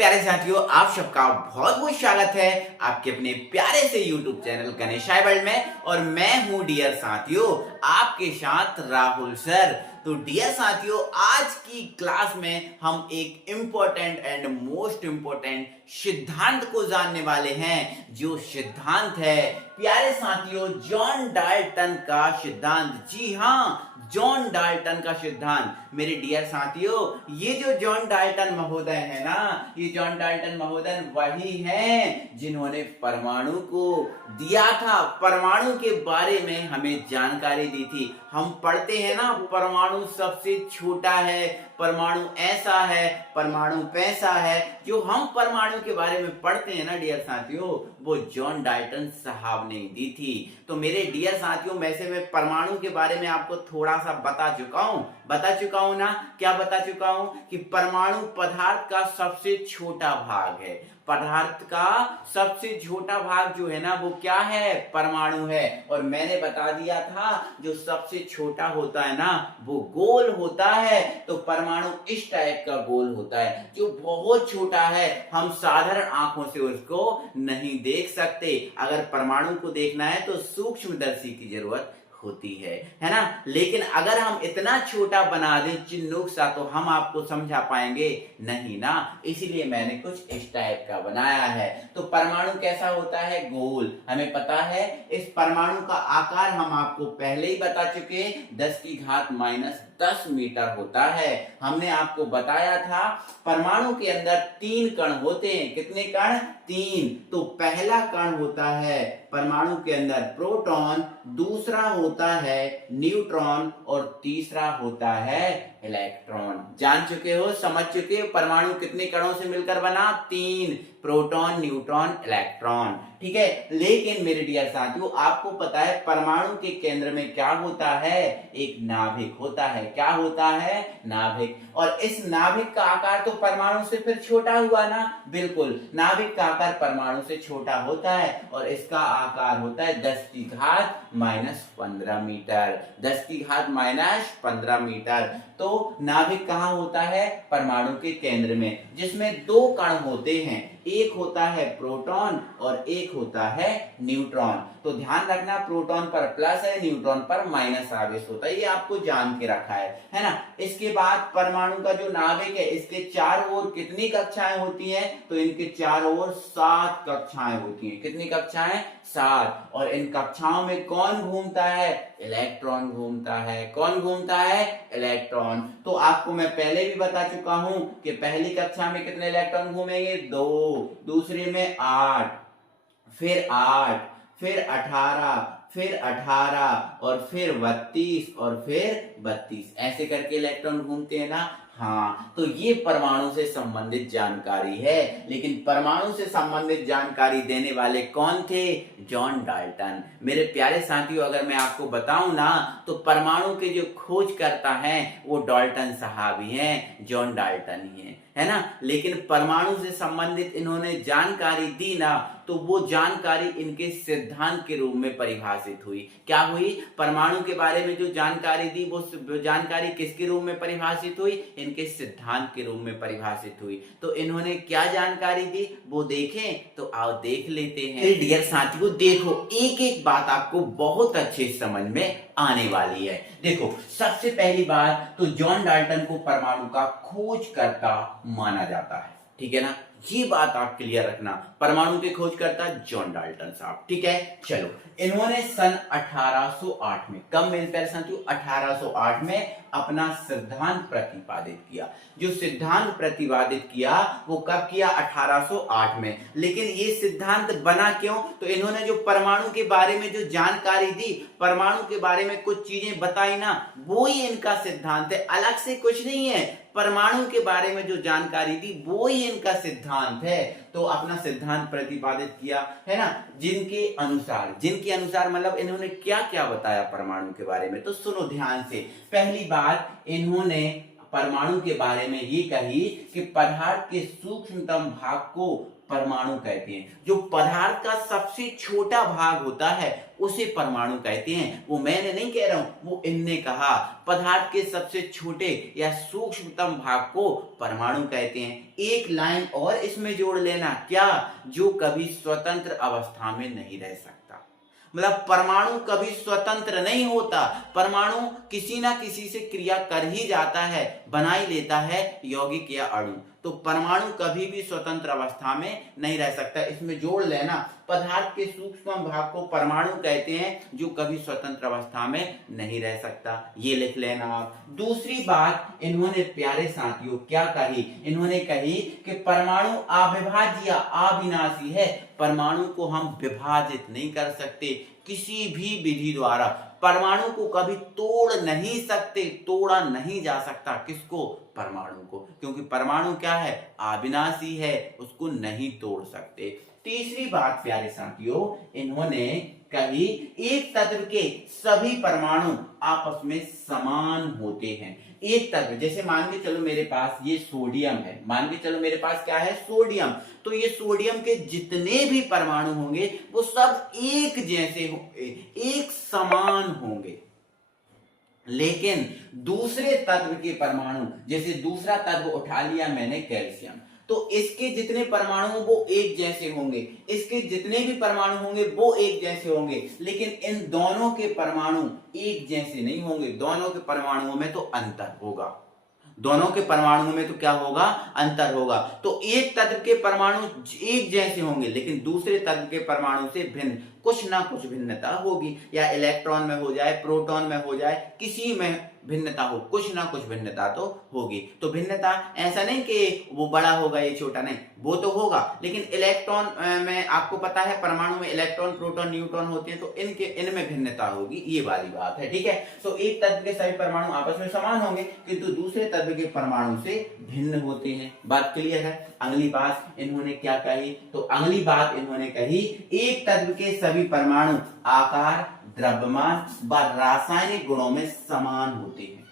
प्यारे साथियों, आप सबका बहुत बहुत स्वागत है आपके अपने प्यारे से YouTube चैनल गणेशाय वर्ल्ड में। और मैं हूं डियर साथियों आपके साथ राहुल सर। तो डियर साथियों, आज की क्लास में हम एक इम्पोर्टेंट एंड मोस्ट इम्पोर्टेंट सिद्धांत को जानने वाले हैं, जो सिद्धांत है प्यारे साथियों जॉन डाल्टन का सिद्धांत। जी हाँ, जॉन डाल्टन का सिद्धांत। मेरे डियर साथियों, ये जो जॉन डाल्टन महोदय है ना, ये जॉन डाल्टन महोदय वही हैं जिन्होंने परमाणु को दिया था, परमाणु के बारे में हमें जानकारी दी थी। हम पढ़ते हैं ना, परमाणु सबसे छोटा है, परमाणु ऐसा है, परमाणु पैसा है। जो हम परमाणु के बारे में पढ़ते हैं ना डियर साथियों, वो जॉन डाल्टन साहब ने दी थी। तो मेरे डियर साथियों, वैसे मैं परमाणु के बारे में आपको थोड़ा सा बता चुका हूं ना। क्या बता चुका हूं? कि परमाणु पदार्थ का सबसे छोटा भाग है। पदार्थ का सबसे छोटा भाग जो है ना, वो क्या है? परमाणु है। और मैंने बता दिया था जो सबसे छोटा होता है ना, वो गोल होता है। तो परमाणु इस टाइप का गोल होता है, जो बहुत छोटा है, हम साधारण आंखों से उसको नहीं देख सकते। अगर परमाणु को देखना है तो सूक्ष्मदर्शी की जरूरत होती है ना। लेकिन अगर हम इतना छोटा बना दें चिन्नुक सा, तो हम आपको समझा पाएंगे नहीं ना। इसीलिए मैंने कुछ इस टाइप का बनाया है। तो परमाणु कैसा होता है? गोल। हमें पता है इस परमाणु का आकार हम आपको पहले ही बता चुके, 10⁻⁻10 मीटर होता है। हमने आपको बताया था परमाणु के अंदर 3 कण होते हैं। कितने कण? 3। तो पहला कण होता है परमाणु के अंदर प्रोटॉन, दूसरा होता है न्यूट्रॉन और तीसरा होता है इलेक्ट्रॉन। जान चुके हो, समझ चुके हो परमाणु कितने कणों से मिलकर बना? 3, प्रोटॉन, न्यूट्रॉन, इलेक्ट्रॉन। ठीक है। लेकिन मेरे डियर साथियों, आपको पता है परमाणु के केंद्र में क्या होता है? एक नाभिक होता है। क्या होता है? नाभिक। और इस नाभिक का आकार तो परमाणु से फिर छोटा हुआ ना। बिल्कुल, नाभिक का आकार परमाणु से छोटा होता है और इसका आकार होता है 10⁻⁻15 मीटर। 10⁻⁻15 मीटर। तो नाभिक कहाँ होता है? परमाणु के केंद्र में, जिसमें 2 कण होते हैं। एक होता है प्रोटॉन और एक होता है न्यूट्रॉन। तो ध्यान रखना, प्रोटॉन पर प्लस है, न्यूट्रॉन पर माइनस आवेश होता है। ये आपको जान के रखा है ना। इसके बाद परमाणु का जो नाभिक है, इसके चारों ओर कितनी कक्षाएं होती हैं? तो इनके चारों ओर 7 कक्षाएं होती हैं। कितनी कक्षाएं? 7। और इन कक्षाओं में कौन घूमता है? इलेक्ट्रॉन घूमता है। कौन घूमता है? इलेक्ट्रॉन। तो आपको मैं पहले भी बता चुका हूं कि पहली कक्षा में कितने इलेक्ट्रॉन घूमेंगे? 2। दूसरे में 8, फिर 8, फिर 18, फिर 18 और फिर 32 और फिर 32। ऐसे करके इलेक्ट्रॉन घूमते हैं ना। हाँ, तो ये परमाणु से संबंधित जानकारी है। लेकिन परमाणु से संबंधित जानकारी देने वाले कौन थे? John Dalton. मेरे प्यारे साथियों, अगर मैं आपको बताऊं ना, तो परमाणु के जो खोज करता है वो डाल्टन साहब ही हैं, जॉन डाल्टन ही है ना। लेकिन परमाणु से संबंधित इन्होंने जानकारी दी ना, तो वो जानकारी इनके सिद्धांत के रूप में परिभाषित हुई। क्या हुई? परमाणु के बारे में जो जानकारी दी, वो जानकारी किसके रूप में परिभाषित हुई? इनके सिद्धांत के रूप में परिभाषित हुई। तो इन्होंने क्या जानकारी दी, वो देखें। तो आओ देख लेते हैं। डियर साथियों, देखो, एक एक बात आपको बहुत अच्छे समझ में आने वाली है। देखो, सबसे पहली बात तो जॉन डाल्टन को परमाणु का खोजकर्ता माना जाता है। ठीक है ना, ये बात आप क्लियर रखना। परमाणु के खोजकर्ता जॉन डाल्टन साहब। ठीक है। चलो, इन्होंने सन 1808 में, कब मिलते हैं साथियों? 1808 में अपना सिद्धांत प्रतिपादित किया। जो सिद्धांत प्रतिपादित किया वो कब किया? 1808 में। लेकिन ये सिद्धांत बना क्यों? तो इन्होंने जो परमाणु के बारे में जो जानकारी दी, परमाणु के बारे में कुछ चीजें बताई ना, वो ही इनका सिद्धांत है, अलग से कुछ नहीं है। परमाणु के बारे में जो जानकारी दी वो ही इनका सिद्धांत है। तो अपना सिद्धांत प्रतिपादित किया, है ना। जिनके अनुसार मतलब इन्होंने क्या क्या बताया परमाणु के बारे में, तो सुनो ध्यान से। पहली बात, इन्होंने परमाणु के बारे में ये कही कि पदार्थ के सूक्ष्मतम भाग को परमाणु कहते हैं। जो पदार्थ का सबसे छोटा भाग होता है उसे परमाणु कहते हैं। वो मैंने नहीं कह रहा हूं, वो इनने कहा। पदार्थ के सबसे छोटे या सूक्ष्मतम भाग को परमाणु कहते हैं। एक लाइन और इसमें जोड़ लेना, क्या? जो कभी स्वतंत्र अवस्था में नहीं रह सकता। मतलब परमाणु कभी स्वतंत्र नहीं होता। परमाणु किसी ना किसी से क्रिया कर ही जाता है, बना ही लेता है यौगिक या अणु। तो परमाणु कभी भी स्वतंत्र अवस्था में नहीं रह सकता। इसमें जोड़ लेना, पदार्थ के सूक्ष्म भाग को परमाणु कहते हैं जो कभी स्वतंत्र अवस्था में नहीं रह सकता। ये लिख लेना आप। दूसरी बात इन्होंने प्यारे साथियों क्या कही? इन्होंने कही कि परमाणु अविभाज्य या अविनाशी है। परमाणु को हम विभाजित नहीं कर सकते किसी भी विधि द्वारा। परमाणु को कभी तोड़ नहीं सकते, तोड़ा नहीं जा सकता। किसको? परमाणु को, क्योंकि परमाणु क्या है? अविनाशी है, उसको नहीं तोड़ सकते। तीसरी बात प्यारे साथियों इन्होंने कही, एक तत्व के सभी परमाणु आपस में समान होते हैं। एक तत्व, जैसे मान के चलो मेरे पास ये सोडियम है, मान के चलो मेरे पास क्या है? सोडियम। तो ये सोडियम के जितने भी परमाणु होंगे वो सब एक जैसे होंगे, एक समान होंगे। लेकिन दूसरे तत्व के परमाणु, जैसे दूसरा तत्व उठा लिया मैंने कैल्शियम, तो इसके जितने परमाणु वो एक जैसे होंगे, इसके जितने भी परमाणु होंगे वो एक जैसे होंगे, लेकिन इन दोनों के परमाणु एक जैसे नहीं होंगे। दोनों के परमाणुओं में तो अंतर होगा। दोनों के परमाणुओं में तो क्या होगा? अंतर होगा। तो एक तत्व के परमाणु एक जैसे होंगे लेकिन दूसरे तत्व के परमाणु से भिन्न, कुछ ना कुछ भिन्नता होगी। या इलेक्ट्रॉन में हो जाए, प्रोटॉन में हो जाए, किसी में भिन्नता हो, कुछ ना कुछ भिन्नता तो होगी। तो भिन्नता ऐसा नहीं कि वो बड़ा होगा ये छोटा, नहीं, वो तो होगा। लेकिन इलेक्ट्रॉन में आपको पता है परमाणु में इलेक्ट्रॉन, प्रोटॉन, न्यूट्रॉन होते हैं, तो इनमें भिन्नता होगी, ये वाली बात है। ठीक है, तो एक तत्व के सभी परमाणु आपस में समान होंगे किंतु दूसरे तत्व के परमाणु से भिन्न होते हैं। बात क्लियर है? अगली बात इन्होंने क्या कही? तो अगली बात इन्होंने कही, एक तत्व के सभी परमाणु आकार, द्रव्यमान व रासायनिक गुणों में समान होते हैं।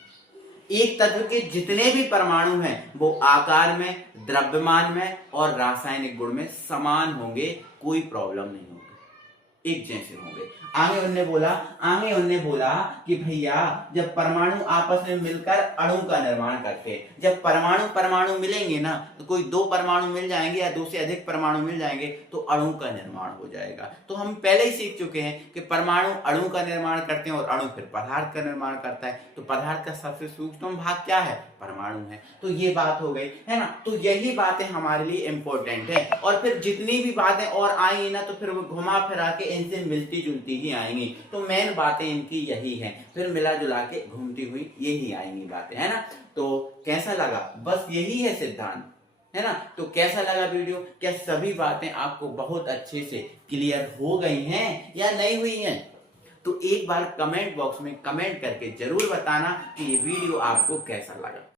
एक तत्व के जितने भी परमाणु हैं वो आकार में, द्रव्यमान में और रासायनिक गुण में समान होंगे, कोई प्रॉब्लम नहीं होगी, एक जैसे होंगे। आगे उन्होंने बोला कि भैया जब परमाणु आपस में मिलकर अणु का निर्माण करते हैं, जब परमाणु मिलेंगे ना, तो कोई दो परमाणु मिल जाएंगे या दो से अधिक परमाणु मिल जाएंगे तो अणु का निर्माण हो जाएगा। तो हम पहले ही सीख चुके हैं कि परमाणु अणु का निर्माण करते हैं और अणु फिर पदार्थ का निर्माण करता है। तो पदार्थ का सबसे सूक्ष्म भाग क्या है? परमाणु है। तो ये बात हो गई है ना। तो यही बातें हमारे लिए इंपॉर्टेंट है। और फिर जितनी भी बातें और आएंगी ना तो फिर वो घुमा फिरा के इनसे मिलती जुलती ही आएंगी। तो मेन बातें इनकी यही हैं, फिर मिला जुला के घूमती हुई यही आएंगी बातें, है ना। तो कैसा लगा? बस यही है सिद्धांत, है ना। तो कैसा लगा वीडियो? क्या सभी बातें आपको बहुत अच्छे से क्लियर हो गई हैं या नहीं हुई हैं? तो एक बार कमेंट बॉक्स में कमेंट करके जरूर बताना कि ये वीडियो आपको कैसा लगा।